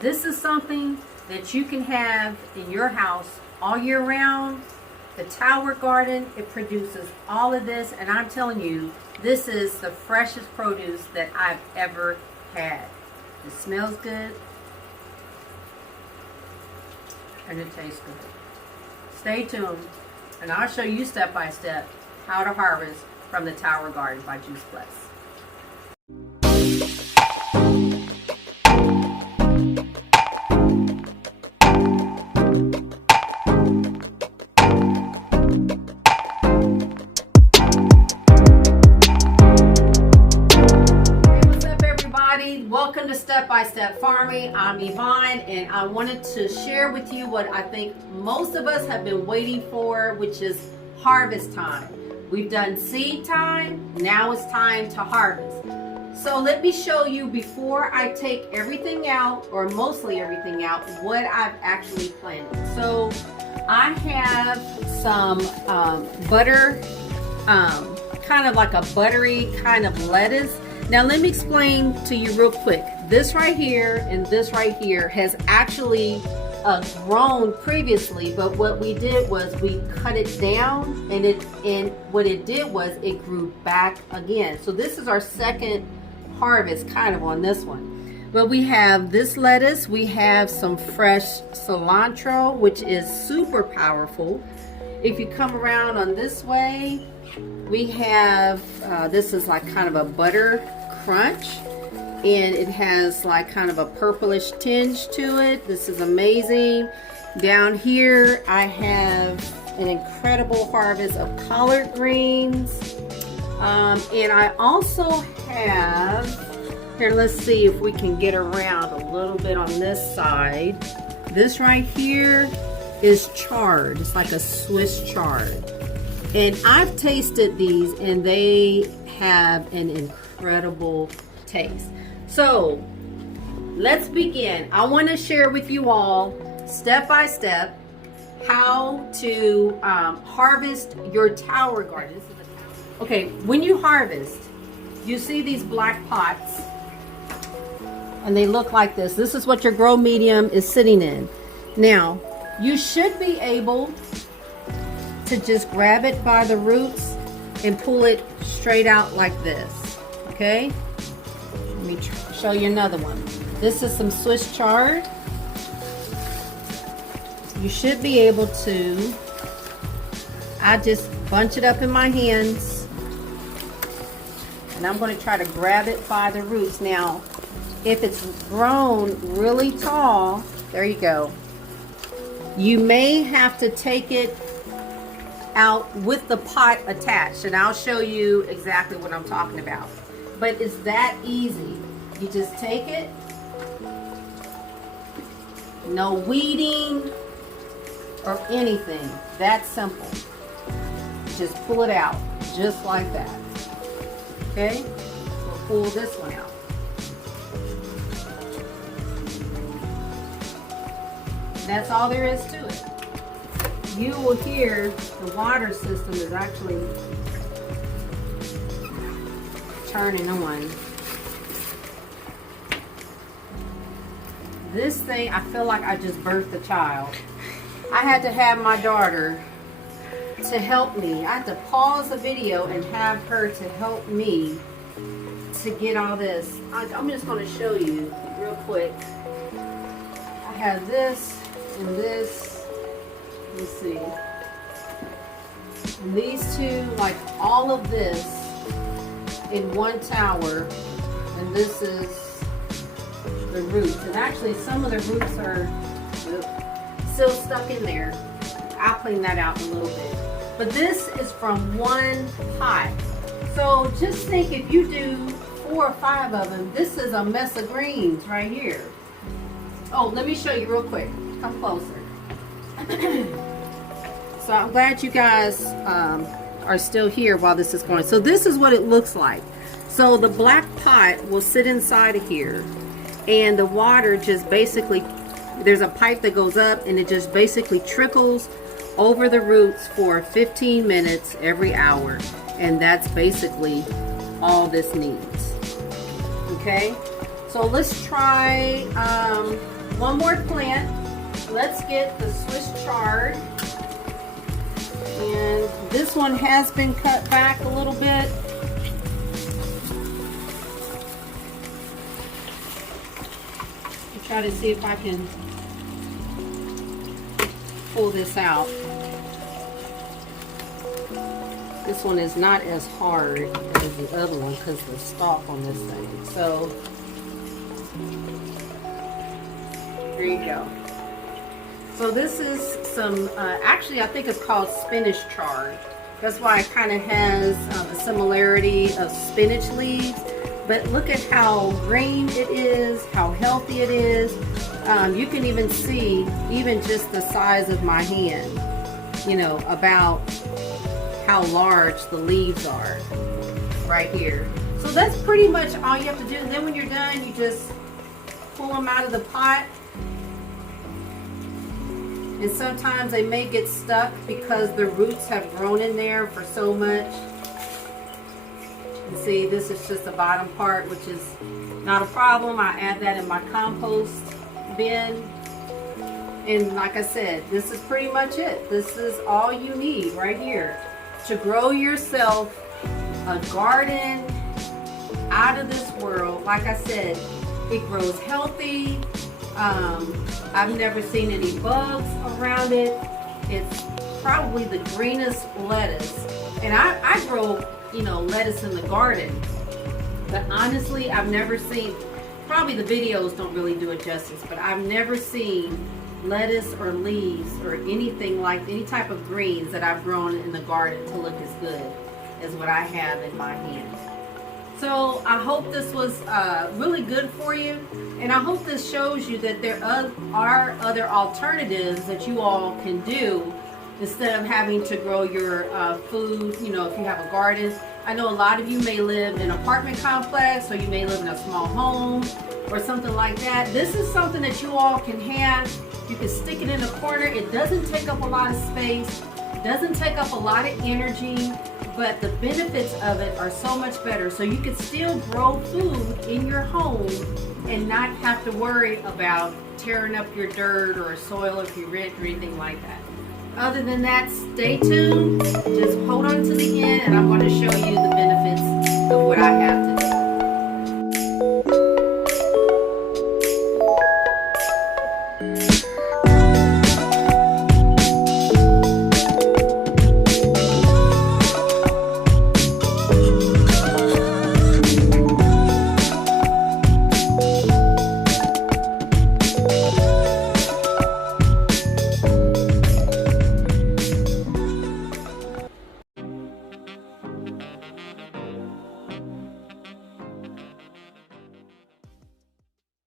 This is something that you can have in your house all year round. The Tower Garden, it produces all of this, and I'm telling you, this is the freshest produce that I've ever had. It smells good, and it tastes good. Stay tuned, and I'll show you step by step how to harvest from the Tower Garden by Juice Plus. Welcome to Step by Step Farming. I'm Yvonne, and I wanted to share with you what I think most of us have been waiting for, which is harvest time. We've done seed time, now it's time to harvest. So let me show you, before I take everything out, or mostly everything out, what I've actually planted. So I have some butter, kind of like a buttery kind of lettuce. Now let me explain to you real quick. This right here and this right here has actually grown previously, but what we did was we cut it down, and what it did was it grew back again. So this is our second harvest kind of on this one. But we have this lettuce, we have some fresh cilantro, which is super powerful. If you come around on this way, we have this is like kind of a butter crunch, and it has like kind of a purplish tinge to it. This is amazing. Down here I have an incredible harvest of collard greens, and I also have here, let's see if we can get around a little bit on this side. This right here is chard. It's like a Swiss chard. And I've tasted these, and they have an incredible taste. So let's begin. I want to share with you all step by step how to harvest your Tower Garden. Okay, when you harvest, you see these black pots, and they look like this. This is what your grow medium is sitting in. Now, you should be able to just grab it by the roots and pull it straight out like this. Okay, let me show you another one. This is some Swiss chard. You should be able to, I just bunch it up in my hands, and I'm going to try to grab it by the roots. Now if it's grown really tall, there you go, you may have to take it out with the pot attached, and I'll show you exactly what I'm talking about. But it's that easy. You just take it, no weeding or anything, that simple. Just pull it out just like that. Okay, we'll pull this one out. That's all there is to it. You will hear the water system is actually turning on. This thing, I feel like I just birthed a child. I had to have my daughter to help me. I had to pause the video and have her to help me to get all this. I'm just going to show you real quick. I have this and this. Let's see. And these two, like all of this in one tower, and this is the roots. And actually some of the roots are still stuck in there. I'll clean that out in a little bit. But this is from one pot. So just think, if you do 4 or 5 of them, this is a mess of greens right here. Oh, let me show you real quick. Come closer. So I'm glad you guys are still here while this is going. So this is what it looks like. So the black pot will sit inside of here, and the water just basically, there's a pipe that goes up, and it just basically trickles over the roots for 15 minutes every hour, and that's basically all this needs. Okay, so let's try one more plant. Let's get the Swiss chard. And this one has been cut back a little bit. I'll try to see if I can pull this out. This one is not as hard as the other one because of the stalk on this thing. So, there you go. So this is some, actually I think it's called spinach chard. That's why it kind of has the similarity of spinach leaves. But look at how green it is, how healthy it is. You can even see, even just the size of my hand, you know, about how large the leaves are right here. So that's pretty much all you have to do. And then when you're done, you just pull them out of the pot. And sometimes they may get stuck because the roots have grown in there for so much. You see, this is just the bottom part, which is not a problem. I add that in my compost bin. And like I said, this is pretty much it. This is all you need right here to grow yourself a garden out of this world. Like I said, it grows healthy. I've never seen any bugs around it. It's probably the greenest lettuce. And I grow, you know, lettuce in the garden. But honestly, I've never seen, probably the videos don't really do it justice, but I've never seen lettuce or leaves or anything like any type of greens that I've grown in the garden to look as good as what I have in my hands. So I hope this was really good for you, and I hope this shows you that there are other alternatives that you all can do instead of having to grow your food, you know, if you have a garden. I know a lot of you may live in an apartment complex, or you may live in a small home or something like that. This is something that you all can have. You can stick it in a corner. It doesn't take up a lot of space. It doesn't take up a lot of energy, but the benefits of it are so much better. So you can still grow food in your home and not have to worry about tearing up your dirt or soil if you rent or anything like that. Other than that, stay tuned. Just hold on to the end, and I'm going to show you the benefits of what I have today.